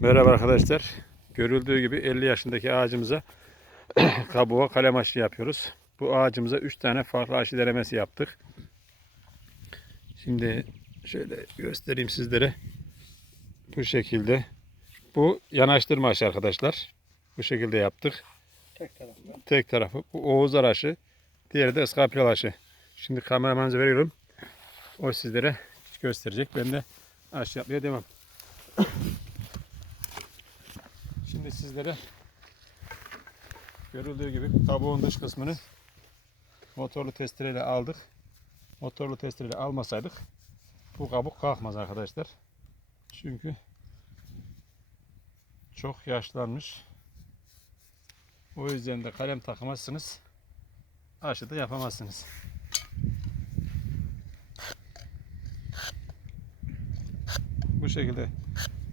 Merhaba arkadaşlar. Görüldüğü gibi 50 yaşındaki ağacımıza kabuğa kalem aşı yapıyoruz. Bu ağacımıza 3 tane farklı aşı denemesi yaptık. Şimdi şöyle göstereyim sizlere. Bu şekilde. Bu yanaştırma aşı arkadaşlar. Bu şekilde yaptık. Tek taraflı. Tek tarafı bu Oğuzlar aşı. Diğeri de ıskapral aşı. Şimdi kameramanıza veriyorum. O sizlere gösterecek. Ben de aşı yapmaya devam. Şimdi sizlere görüldüğü gibi kabuğun dış kısmını motorlu testereyle aldık. Motorlu testereyle almasaydık bu kabuk kalkmaz arkadaşlar. Çünkü çok yaşlanmış. O yüzden de kalem takamazsınız. Aşı da yapamazsınız. Bu şekilde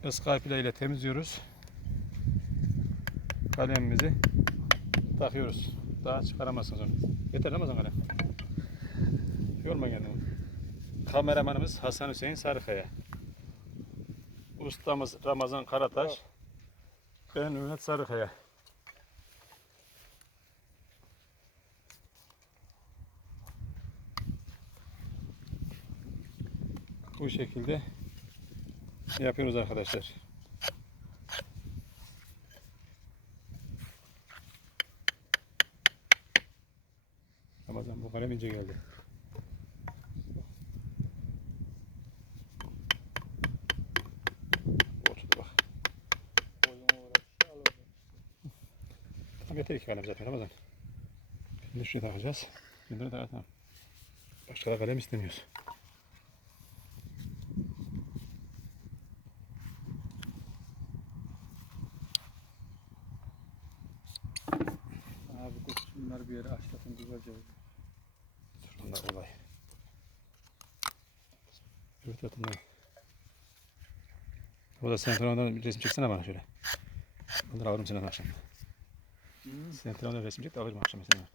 ıskapile ile temizliyoruz. Kalemimizi takıyoruz. Daha çıkaramazsınız onu. Yeter Ramazan kalem. Yorma kendini. Kameramanımız Hasan Hüseyin Sarıkaya. Ustamız Ramazan Karataş. Ben Ümit Sarıkaya. Bu şekilde yapıyoruz arkadaşlar. Ramazan bu kalem ince geldi. Tamam yeter iki kalem zaten Ramazan. Şimdi şuraya takacağız. Şimdi de tamam. Başka da kalem istemiyoruz. Bunlar kolay. Öbür tarafından. O da sen bir resim çeksene bana şöyle. Bunları alırım senden akşam. Sen telefondan resim çek de alırım akşam senden.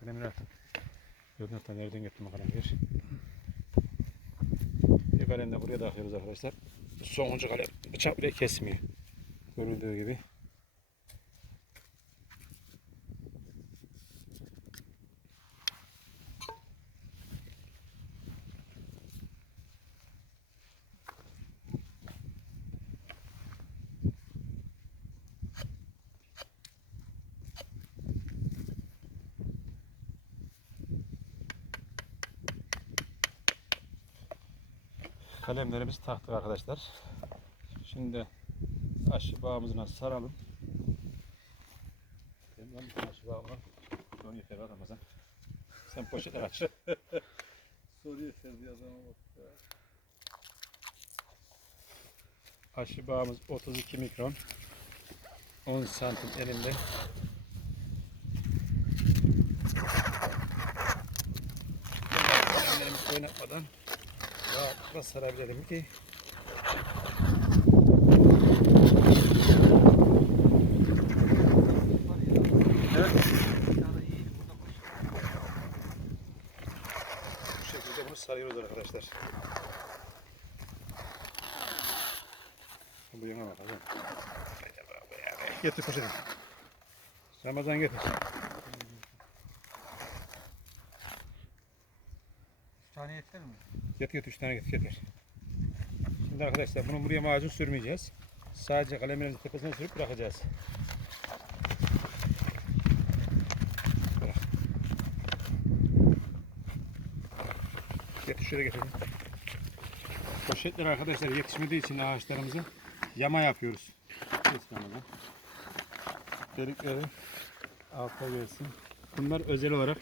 Kalemini attım. Öbür taraftan nereden gittim kalemi bir. Bir kalem de buraya takıyoruz arkadaşlar. Sonuncu kalem bıçak bile kesmiyor. Görüldüğü gibi. Kalemlerimizi taktık arkadaşlar. Şimdi aşı bağımızına saralım. Benim lan tane aşı bağım var. Onu yeter var Ramazan. Sen poşetler aç. Soru yeter bir adama bak. ya. Aşı bağımız 32 mikron. 10 santim elinde. Oynatmadan rahatlıkla sarabilelim ki Evet. Bu şekilde bunu sarıyoruz arkadaşlar. Bu yana bak hocam. Getir poşeti. Ramazan getir. Üç tane yeter mi? Getir getir üç tane getir getir. Şimdi arkadaşlar bunu buraya macun sürmeyeceğiz. Sadece kalemlerimizin tepesine sürüp bırakacağız. Bırak. Getir şöyle getir. Poşetler arkadaşlar yetişmediği için ağaçlarımızın yama yapıyoruz. Delikleri alta gelsin. Bunlar özel olarak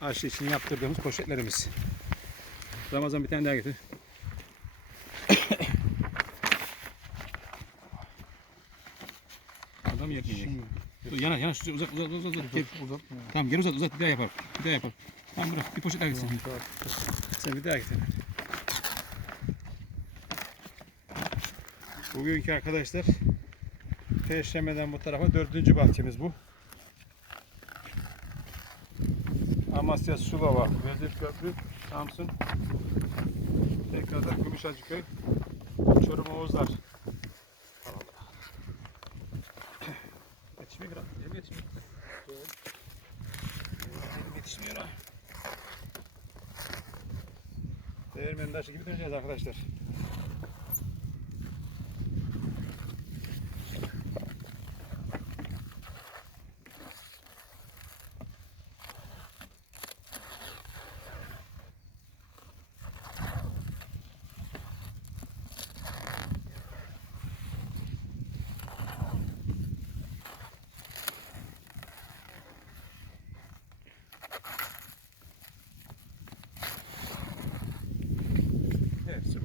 aşı için yaptırdığımız poşetlerimiz. Ramazan bir tane daha getir. Adam. Dur, yana yana şu- uzat uzat uzat uzat. Gel. Uzatma ya. Tamam geri uzat uzat bir daha yapalım. Bir daha yapalım. Tamam bırak bir poşet daha gitsin. Tamam, Sen bir daha getir. Bugünkü arkadaşlar Perşembe'den bu tarafa dördüncü bahçemiz bu. Amasya Sulova, Vezir Köprü, Samsun. Tekrardan Gümüşhacıköy. Çorum Oğuzlar. Yetişmiyor biraz. Yem yetişmiyor. Yem yetişmiyor ha. Değirmen taşı gibi döneceğiz arkadaşlar.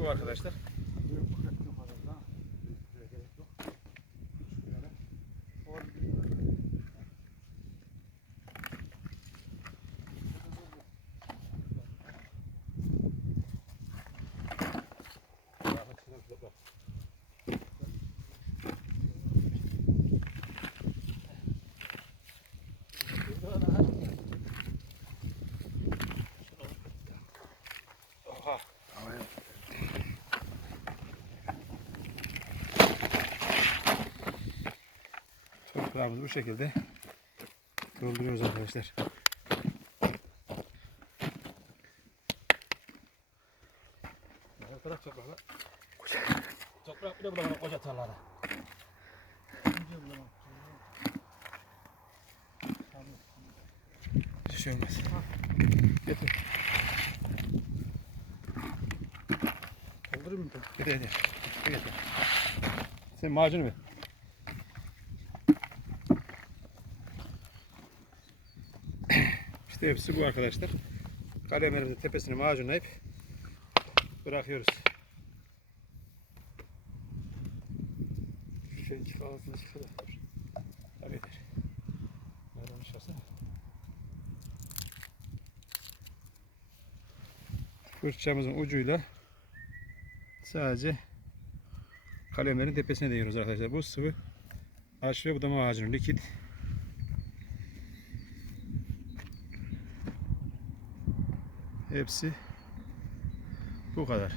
Bu arkadaşlar. Oha. Toprağımızı bu şekilde dolduruyoruz arkadaşlar. Her taraf toprakla. Toprak bir de bulalım koca tarlada. Şey olmaz. Getir. Kaldırayım mı? Getir getir. Getir. Sen macunu ver. İşte hepsi bu arkadaşlar. Kalemlerimizin tepesini macunlayıp bırakıyoruz. Şey çık ağzına çıkıyor. Tabii yeter. Nereden aşağısı? Fırçamızın ucuyla sadece kalemlerin tepesine değiyoruz arkadaşlar. Bu sıvı aş ve budama ağacının likit. Hepsi bu kadar.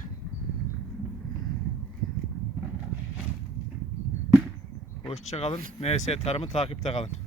Hoşça kalın. MS Tarım'ı takipte kalın.